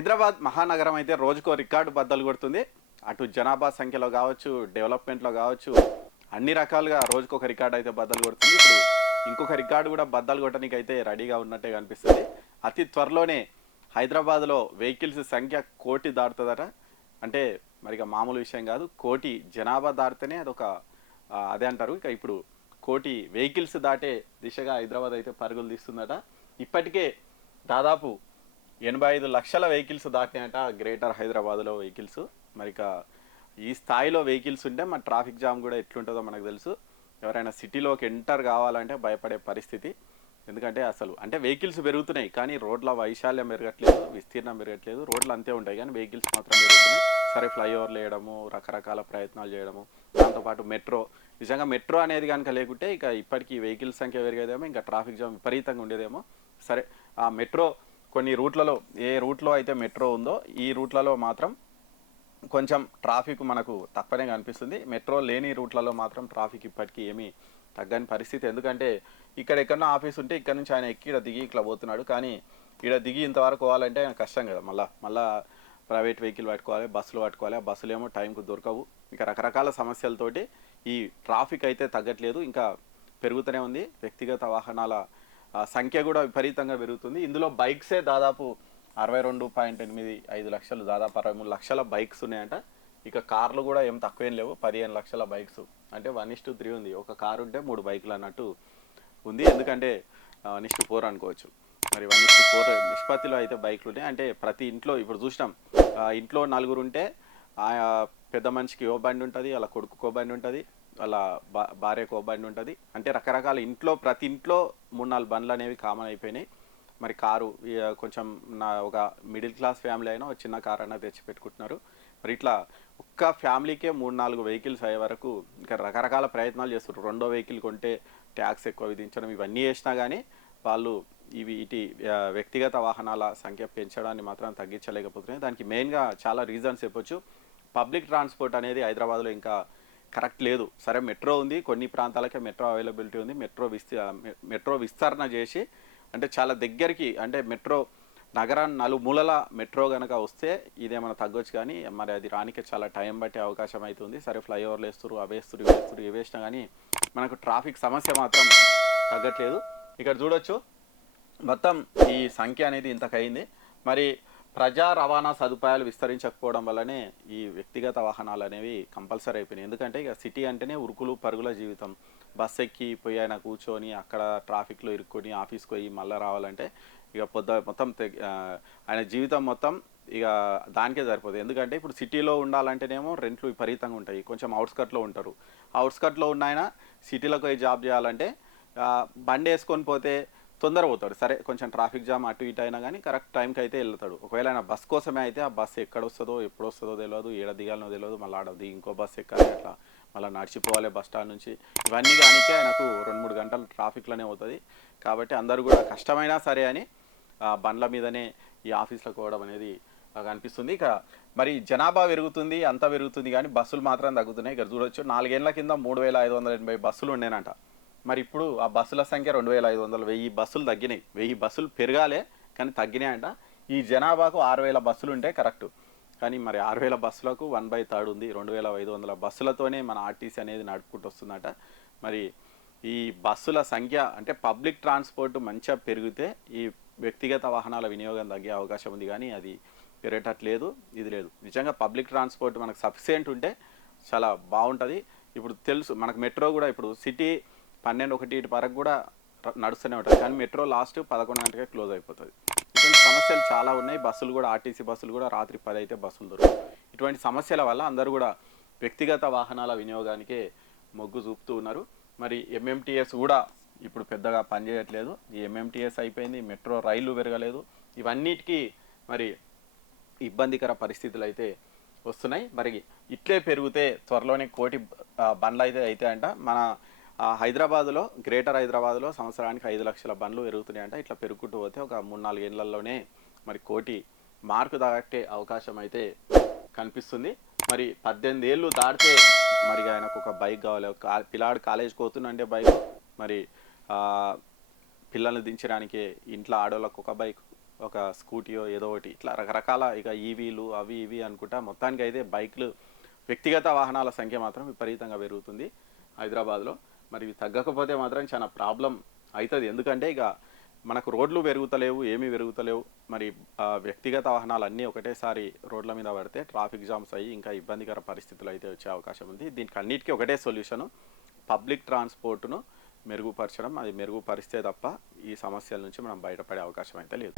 హైదరాబాద్ మహానగరం అయితే రోజుకో రికార్డు బద్దలు కొడుతుంది. అటు జనాభా సంఖ్యలో కావచ్చు డెవలప్మెంట్లో కావచ్చు అన్ని రకాలుగా రోజుకొక రికార్డు అయితే బద్దలు కొడుతుంది. ఇప్పుడు ఇంకొక రికార్డు కూడా బద్దలు కొట్టడానికి అయితే రెడీగా ఉన్నట్టే కనిపిస్తుంది. అతి త్వరలోనే హైదరాబాద్లో వెహికల్స్ సంఖ్య కోటి దాటుతుందట. అంటే మరి మామూలు విషయం కాదు కోటి జనాభా దాటితేనే అదొక అదే అంటారు. ఇక ఇప్పుడు కోటి వెహికల్స్ దాటే దిశగా హైదరాబాద్ అయితే పరుగులు తీస్తుందట. ఇప్పటికే దాదాపు ఎనభై ఐదు లక్షల వెహికల్స్ దాటినాయట గ్రేటర్ హైదరాబాద్లో వెహికల్స్. మరి ఇక ఈ స్థాయిలో వెహికల్స్ ఉంటే మన ట్రాఫిక్ జామ్ కూడా ఎట్లుంటుందో మనకు తెలుసు. ఎవరైనా సిటీలోకి ఎంటర్ కావాలంటే భయపడే పరిస్థితి. ఎందుకంటే అసలు అంటే వెహికల్స్ పెరుగుతున్నాయి కానీ రోడ్ల వైశాల్యం పెరగట్లేదు విస్తీర్ణం పెరగట్లేదు. రోడ్లు అంతే ఉంటాయి కానీ వెహికల్స్ మాత్రం పెరుగుతున్నాయి. సరే ఫ్లైఓవర్లు వేయడము రకరకాల ప్రయత్నాలు చేయడము. దాంతోపాటు మెట్రో. నిజంగా మెట్రో అనేది కనుక లేకుంటే ఇక ఇప్పటికీ వెహికల్స్ సంఖ్య పెరిగేదేమో ఇంకా ట్రాఫిక్ జామ్ విపరీతంగా ఉండేదేమో. సరే ఆ మెట్రో కొన్ని రూట్లలో ఏ రూట్లో అయితే మెట్రో ఉందో ఈ రూట్లలో మాత్రం కొంచెం ట్రాఫిక్ మనకు తక్కువనే కనిపిస్తుంది. మెట్రో లేని రూట్లలో మాత్రం ట్రాఫిక్ ఇప్పటికీ ఏమీ తగ్గని పరిస్థితి. ఎందుకంటే ఇక్కడ ఎక్కడో ఆఫీస్ ఉంటే ఇక్కడ నుంచి ఆయన ఎక్కి ఇక్కడ దిగి ఇట్లా పోతున్నాడు. కానీ ఇక్కడ దిగి ఇంతవరకు పోవాలంటే ఆయన కష్టం కదా మళ్ళా. మళ్ళా ప్రైవేట్ వెహికల్ పట్టుకోవాలి బస్సులు పట్టుకోవాలి. ఆ బస్సులు ఏమో టైంకు దొరకవు. ఇంకా రకరకాల సమస్యలతోటి ఈ ట్రాఫిక్ అయితే తగ్గట్లేదు. ఇంకా పెరుగుతూనే ఉంది. వ్యక్తిగత వాహనాల సంఖ్య కూడా విపరీతంగా పెరుగుతుంది. ఇందులో బైక్సే దాదాపు అరవై రెండు పాయింట్ ఎనిమిది ఐదు లక్షలు దాదాపు అరవై మూడు లక్షల బైక్స్ ఉన్నాయంట. ఇక కార్లు కూడా ఏం తక్కువేం లేవు. పదిహేను లక్షల బైక్స్. అంటే వన్ ఇస్ టు త్రీ ఉంది. ఒక కారు ఉంటే మూడు బైకులు అన్నట్టు ఉంది. ఎందుకంటే వన్ ఇస్ టు ఫోర్ అనుకోవచ్చు. మరి వన్ ఇస్ టు ఫోర్ నిష్పత్తిలో అయితే బైకులు ఉన్నాయి అంటే ప్రతి ఇంట్లో ఇప్పుడు చూసినాం ఇంట్లో నలుగురు ఉంటే పెద్ద మనిషికి ఓ బండి ఉంటుంది అలా కొడుకుకో బండి ఉంటుంది అలా భా భార్యకు ఓ బండి ఉంటుంది. అంటే రకరకాల ఇంట్లో ప్రతి ఇంట్లో మూడు నాలుగు బండ్లు అనేవి కామన్ అయిపోయినాయి. మరి కారు ఇక కొంచెం నా ఒక మిడిల్ క్లాస్ ఫ్యామిలీ అయినా ఒక చిన్న కార్ అయినా తెచ్చి పెట్టుకుంటున్నారు. మరి ఇట్లా ఒక్క ఫ్యామిలీకే మూడు నాలుగు వెహికల్స్ అయ్యే వరకు ఇంకా రకరకాల ప్రయత్నాలు చేస్తారు రెండో వెహికల్ కొంటే ట్యాక్స్ ఎక్కువ విధించడం ఇవన్నీ చేసినా కానీ వాళ్ళు ఇవి ఇటు వ్యక్తిగత వాహనాల సంఖ్య పెంచడాన్ని మాత్రం తగ్గించలేకపోతున్నాయి. దానికి మెయిన్గా చాలా రీజన్స్ చెప్పొచ్చు. పబ్లిక్ ట్రాన్స్పోర్ట్ అనేది హైదరాబాద్లో ఇంకా కరెక్ట్ లేదు. సరే మెట్రో ఉంది కొన్ని ప్రాంతాలకే మెట్రో అవైలబిలిటీ ఉంది. మెట్రో విస్త మెట్రో విస్తరణ చేసి అంటే చాలా దగ్గరికి అంటే మెట్రో నగరాన్ని నలుమూలల మెట్రో కనుక వస్తే ఇదేమైనా తగ్గొచ్చు కానీ మరి అది రానికే చాలా టైం బట్టే అవకాశం అవుతుంది సరే ఫ్లైఓవర్లు వేస్తారు అవేస్తారు వేస్తారు ఇవి వేసినా కానీ మనకు ట్రాఫిక్ సమస్య మాత్రం తగ్గట్లేదు. ఇక్కడ చూడొచ్చు మొత్తం ఈ సంఖ్య అనేది ఇంతకైంది మరి ప్రజా రవాణా సదుపాయాలు విస్తరించకపోవడం వల్లనే ఈ వ్యక్తిగత వాహనాలు అనేవి కంపల్సరీ అయిపోయినాయి. ఎందుకంటే ఇక సిటీ అంటేనే ఉరుకులు పరుగుల జీవితం. బస్ ఎక్కి పోయి ఆయన కూర్చొని అక్కడ ట్రాఫిక్లో ఇరుక్కొని ఆఫీస్కి పోయి మళ్ళీ రావాలంటే ఇక పొద్దు మొత్తం తె- ఆయన జీవితం మొత్తం ఇక దానికే సరిపోతుంది. ఎందుకంటే ఇప్పుడు సిటీలో ఉండాలంటేనేమో రెంట్లు విపరీతంగా ఉంటాయి. కొంచెం అవుట్స్కట్లో ఉంటారు. అవుట్స్కట్లో ఉన్న ఆయన సిటీలోకి పోయి జాబ్ చేయాలంటే బండి వేసుకొని పోతే తొందర పోతాడు సరే కొంచెం ట్రాఫిక్ జామ్ అటు ఇటు అయినా కానీ కరెక్ట్ టైంకి అయితే వెళ్తాడు ఒకవేళ ఆయన బస్ కోసమే అయితే ఆ బస్సు ఎక్కడ వస్తుందో ఎప్పుడు వస్తుందో తెలియదు ఏడ దిగాలనో తెలియదు మళ్ళీ ఆడ దిగి ఇంకో బస్సు ఎక్కాలి అట్లా మళ్ళీ నడిచిపోవాలి బస్ స్టాండ్ నుంచి. ఇవన్నీ కానికే ఆయనకు రెండు మూడు గంటలు ట్రాఫిక్లోనే అవుతుంది కాబట్టి అందరూ కూడా కష్టమైనా సరే అని ఆ, బండ్ల మీదనే ఈ ఆఫీస్లో పోవడం అనేది కనిపిస్తుంది. ఇక మరి జనాభా పెరుగుతుంది అంతా పెరుగుతుంది కానీ బస్సులు మాత్రం తగ్గుతున్నాయి. ఇక్కడ చూడొచ్చు నాలుగేళ్ళ కింద మూడు వేల ఐదు వందల ఎనభై బస్సులు ఉండేనంట. మరి ఇప్పుడు ఆ బస్సుల సంఖ్య రెండు వేల ఐదు వందలు. వెయ్యి బస్సులు తగ్గినాయి. వెయ్యి బస్సులు పెరగాలే కానీ తగ్గినాయంట. ఈ జనాభాకు ఆరు వేల బస్సులు ఉంటే కరెక్ట్. కానీ మరి ఆరు వేల బస్సులకు వన్ బై థర్డ్ ఉంది. రెండు వేల ఐదు వందల బస్సులతోనే మన ఆర్టీసీ అనేది నడుపుకుంటూ వస్తుందట మరి ఈ బస్సుల సంఖ్య అంటే పబ్లిక్ ట్రాన్స్పోర్ట్ మంచిగా పెరిగితే ఈ వ్యక్తిగత వాహనాల వినియోగం తగ్గే అవకాశం ఉంది. కానీ అది పెరగటట్లేదు ఇది లేదు. నిజంగా పబ్లిక్ ట్రాన్స్పోర్ట్ మనకు సఫిషియెంట్ ఉంటే చాలా బాగుంటుంది. ఇప్పుడు తెలుసు మనకు మెట్రో కూడా ఇప్పుడు సిటీ పన్నెండు ఒకటి ఇటు వరకు కూడా నడుస్తూనే ఉంటుంది కానీ మెట్రో లాస్ట్ పదకొండు గంటలకే క్లోజ్ అయిపోతుంది. ఇటువంటి సమస్యలు చాలా ఉన్నాయి. బస్సులు కూడా ఆర్టీసీ బస్సులు కూడా రాత్రి పది అయితే బస్సులు దొరకవు ఇటువంటి సమస్యల వల్ల అందరూ కూడా వ్యక్తిగత వాహనాల వినియోగానికే మొగ్గు చూపుతూ ఉన్నారు. మరి ఎంఎంటీఎస్ కూడా ఇప్పుడు పెద్దగా పనిచేయట్లేదు. ఈ ఎంఎంటీఎస్ అయిపోయింది. మెట్రో రైళ్ళు పెరగలేదు. ఇవన్నిటికీ మరి ఇబ్బందికర పరిస్థితులు అయితే వస్తున్నాయి. మరి ఇట్లే పెరిగితే త్వరలోనే కోటి బండ్లు అయితే అయితే అంట. మన హైదరాబాద్లో గ్రేటర్ హైదరాబాద్లో సంవత్సరానికి ఐదు లక్షల బండ్లు పెరుగుతున్నాయంట. ఇట్లా పెరుగుకుంటూ పోతే ఒక మూడు నాలుగు ఏళ్ళలోనే మరి కోటి మార్కు దాటే అవకాశం అయితే కనిపిస్తుంది. మరి పద్దెనిమిది ఏళ్ళు దాటితే మరి ఆయనకు ఒక బైక్ కావాలి. ఒక పిల్లాడు కాలేజీకి పోతుందంటే బైక్ మరి పిల్లల్ని దించడానికి ఇంట్లో ఆడవాళ్ళకు ఒక బైక్ ఒక స్కూటీయో ఏదో ఒకటి. ఇట్లా రకరకాల ఇక ఈవీలు అవి ఇవి అనుకుంటా మొత్తానికి అయితే బైక్లు వ్యక్తిగత వాహనాల సంఖ్య మాత్రం విపరీతంగా పెరుగుతుంది హైదరాబాద్లో. మరి ఇవి తగ్గకపోతే మాత్రం చాలా ప్రాబ్లం అవుతుంది. ఎందుకంటే ఇక మనకు రోడ్లు పెరుగుతలేవు ఏమీ పెరుగుతలేవు. మరి వ్యక్తిగత వాహనాలు అన్నీ ఒకటేసారి రోడ్ల మీద పడితే ట్రాఫిక్ జామ్స్ అయ్యి ఇంకా ఇబ్బందికర పరిస్థితులు అయితే వచ్చే అవకాశం ఉంది. దీనికి అన్నిటికీ ఒకటే సొల్యూషను పబ్లిక్ ట్రాన్స్పోర్ట్ను మెరుగుపరచడం. అది మెరుగుపరిస్తే తప్ప ఈ సమస్యల నుంచి మనం బయటపడే అవకాశం అయితే లేదు.